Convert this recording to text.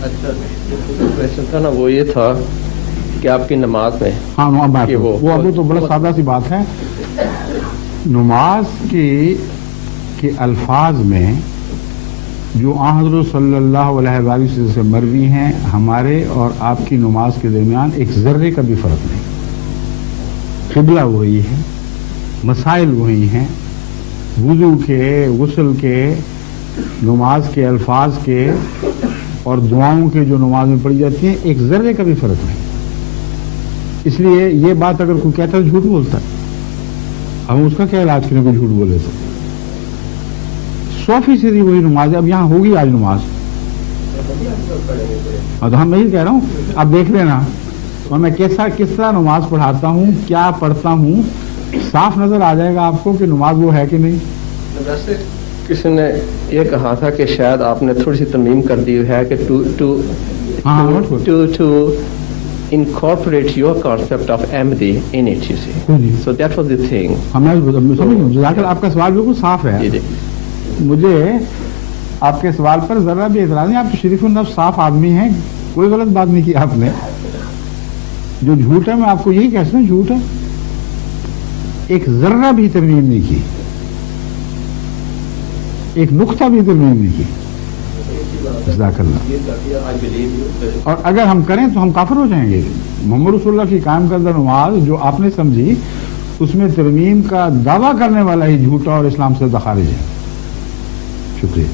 अच्छा क्वेश्चन था ना, वो ये था कि आपकी नमाज में हाँ बात कि वो अभी तो बड़ा सादा सी बात है। नमाज के अल्फाज में जो हज़रत सल्लल्लाहु अलैहि वसल्लम से मरवी हैं, हमारे और आपकी नमाज के दरमियान एक ज़र्रे का भी फ़र्क नहीं। क़िबला वही है, मसाइल वही हैं, वुज़ू के, गुस्ल के, नमाज के अल्फाज के और दुआओं के जो नमाज में पढ़ी जाती हैं, एक ज़र्रे का भी फ़र्क नहीं। इसलिए ये बात अगर कोई कहता है झूठ बोलता है, हम उसका क्या इलाज करें? कोई झूठ बोले तो 100% वही नमाज है। अब यहाँ होगी आज नमाज, तो हम यही कह रहा हूँ, आप देख लेना। और मैं किस तरह नमाज पढ़ाता हूँ, क्या पढ़ता हूँ, साफ नजर आ जाएगा आपको कि नमाज वो है कि नहीं। वैसे किसी ने ये कहा था कि शायद आपने थोड़ी सी तरमीम कर दी है कि to incorporate your concept of Ahmadi in it, you see. So that was the thing. हमें समझ आपका सवाल बिल्कुल साफ है। मुझे आपके सवाल पर जरा भी एतराज नहीं। आप तो शरीफुल नफ्स साफ आदमी हैं, कोई गलत बात नहीं की आपने। जो झूठ है मैं आपको यही कहता हूँ, झूठ है। एक जर्रा भी तरमीम नहीं की, एक नुक्ता भी तरमीम नहीं की। और अगर हम करें तो हम काफिर हो जाएंगे। मोहम्मद रसूलुल्लाह की कायम करदा नमाज जो आपने समझी, उसमें तरमीम का दावा करने वाला ही झूठा और इस्लाम से खारिज है। शुक्रिया।